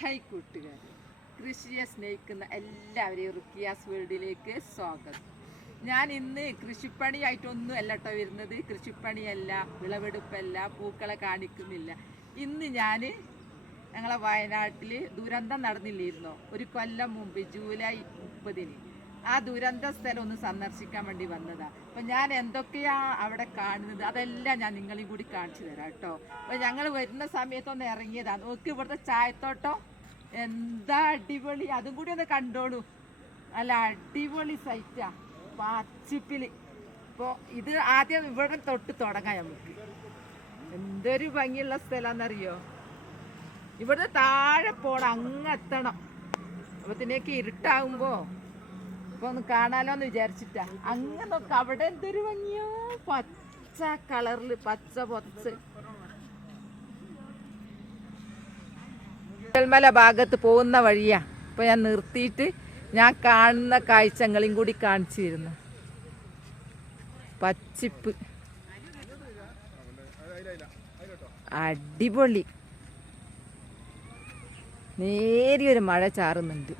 High കൂട്ടുകാർ കൃഷിയെ സ്നേഹിക്കുന്ന എല്ലാവരെയും റുക്കിയാസ് വേൾഡിലേക്ക് സ്വാഗതം. ഞാൻ ഇന്ന് കൃഷിപ്പണിയായിട്ടൊന്നും അല്ല കേട്ടോ വരുന്നത്. കൃഷിപ്പണിയല്ല വിളവെടുപ്പല്ല പൂക്കളെ കാണിക്കുന്നില്ല. ഇന്ന് ഞാൻ ഞങ്ങളെ വയനാട്ടിൽ ദുരന്തം നടന്നില്ലായിരുന്നോ? ഒരു കൊല്ലം മുമ്പ് ജൂലൈ മുപ്പതിന്. ആ ദുരന്ത സ്ഥലം ഒന്ന് സന്ദർശിക്കാൻ വേണ്ടി വന്നതാണ് അപ്പം ഞാൻ എന്തൊക്കെയാ അവിടെ കാണുന്നത്? അതെല്ലാം ഞാൻ നിങ്ങളെയും കൂടി കാണിച്ചു തരാം കേട്ടോ അപ്പം ഞങ്ങൾ വരുന്ന സമയത്തൊന്ന് ഇറങ്ങിയതാണ് നോക്ക് ഇവിടുത്തെ ചായത്തോട്ടം. എന്താ അടിപൊളി? അതും കൂടി ഒന്ന് കണ്ടോളൂ. നല്ല അടിപൊളി സൈറ്റാ പച്ചിപ്പിൽ. ഇപ്പോൾ ഇത് ആദ്യം ഇവിടെ തൊട്ട് തുടങ്ങാം നമുക്ക് എന്തൊരു ഭംഗിയുള്ള സ്ഥലമാണെന്നറിയോ ഇവിടെ താഴെ പോണം അങ്ങ് എത്തണം. അപ്പത്തിനേക്ക് ഇരുട്ടാകുമ്പോ ഇപ്പൊ ഒന്ന് കാണാലോ എന്ന് വിചാരിച്ചിട്ടാ. അങ്ങ് നോക്ക അവിടെ എന്തൊരു ഭംഗിയോ. പച്ച കളറിൽ പച്ച പൊച്ച് മല ഭാഗത്ത് പോകുന്ന വഴിയാ. അപ്പൊ ഞാൻ നിർത്തിയിട്ട് ഞാൻ കാണുന്ന കാഴ്ചകളും കൂടി കാണിച്ചു തരുന്നു. പച്ചിപ്പ്. അടിപൊളി. നേരിയൊരു മഴ ചാറുന്നുണ്ട്.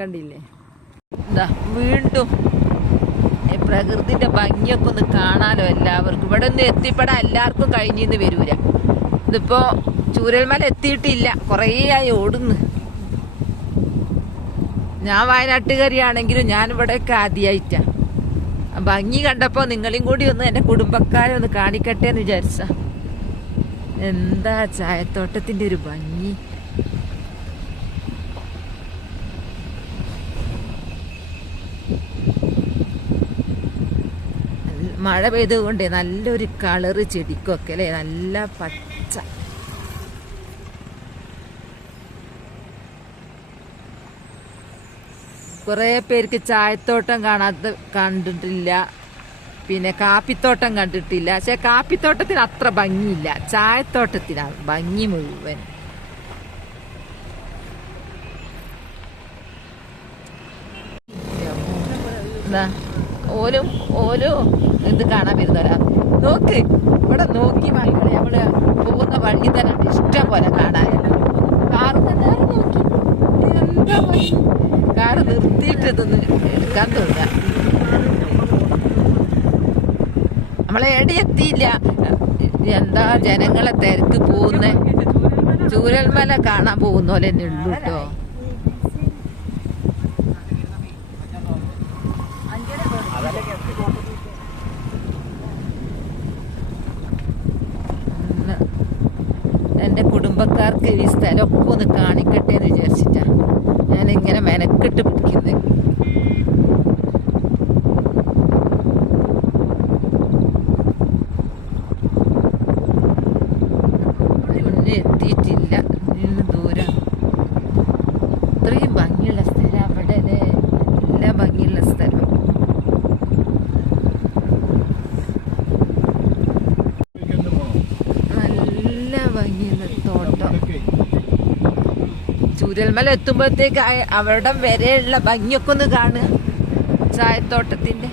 കണ്ടില്ലേ? വീണ്ടും പ്രകൃതിന്റെ ഭംഗിയൊക്കെ ഒന്ന് കാണാലോ എല്ലാവർക്കും. ഇവിടെ ഒന്ന് എത്തിപ്പെടാൻ എല്ലാവർക്കും കഴിഞ്ഞിന്ന് വരൂല. ഇതിപ്പോ ചൂരൽമല എത്തിയിട്ടില്ല. കുറേ ആയി ഓടുന്നു. ഞാൻ വയനാട്ടുകാരിയാണെങ്കിലും ഞാൻ ഇവിടെയൊക്കെ ആദ്യമായിട്ടാ ഭംഗി കണ്ടപ്പോ നിങ്ങളെയും കൂടി ഒന്ന് എന്റെ കുടുംബക്കാരെ ഒന്ന് കാണിക്കട്ടെ എന്ന് വിചാരിച്ച. എന്താ ചായത്തോട്ടത്തിന്റെ ഒരു ഭംഗി? മഴ പെയ്തുകൊണ്ട് നല്ലൊരു കളറ് ചെടിക്കൊക്കെ അല്ലേ? നല്ല പച്ച. കുറേ പേർക്ക് ചായത്തോട്ടം കാണാത്ത കണ്ടിട്ടില്ല. പിന്നെ കാപ്പിത്തോട്ടം കണ്ടിട്ടില്ല. പക്ഷെ കാപ്പിത്തോട്ടത്തിന് അത്ര ഭംഗിയില്ല. ചായത്തോട്ടത്തിനാണ് ഭംഗി മുഴുവൻ. എന്താ? ഓലും ഓലും ഇത് കാണാൻ വരുന്നവരാ. നോക്ക് ഇവിടെ നോക്കി മക്കളെ നമ്മൾ പോകുന്ന വഴി തന്നെ ഇഷ്ടം പോലെ കാണാൻ. കാറ് നോക്കി. എന്താ. കാറ് നിർത്തിയിട്ട് ഇതൊന്ന് എടുക്കാൻ തോന്നുക. നമ്മളെ എടി എത്തിയില്ല എന്താ ജനങ്ങളെ തിരക്ക് പോകുന്ന? ചൂരൽമല കാണാൻ പോകുന്ന പോലെ തന്നെ ഉള്ളു കേട്ടോ ഒന്ന് എന്റെ കുടുംബക്കാർക്ക് ഈ സ്ഥലമൊക്കെ ഒന്ന് കാണിക്കട്ടെ എന്ന് വിചാരിച്ചിട്ടാണ് ഞാനിങ്ങനെ മെനക്കെട്ട് പിടിക്കുന്നത് മുന്നേ എത്തിയിട്ടില്ല ഇന്ന് ദൂരം ഇത്രയും ഭംഗിയുള്ള സ്ഥലം അവിടെ അല്ലേ നല്ല ഭംഗിയുള്ള സ്ഥലം നല്ല ഭംഗിയുള്ള തോട്ടം. ചൂരൽമല എത്തുമ്പോഴത്തേക്ക് അവരുടെ വരെയുള്ള ഭംഗിയൊക്കെ ഒന്ന് കാണുക. ചായത്തോട്ടത്തിന്റെ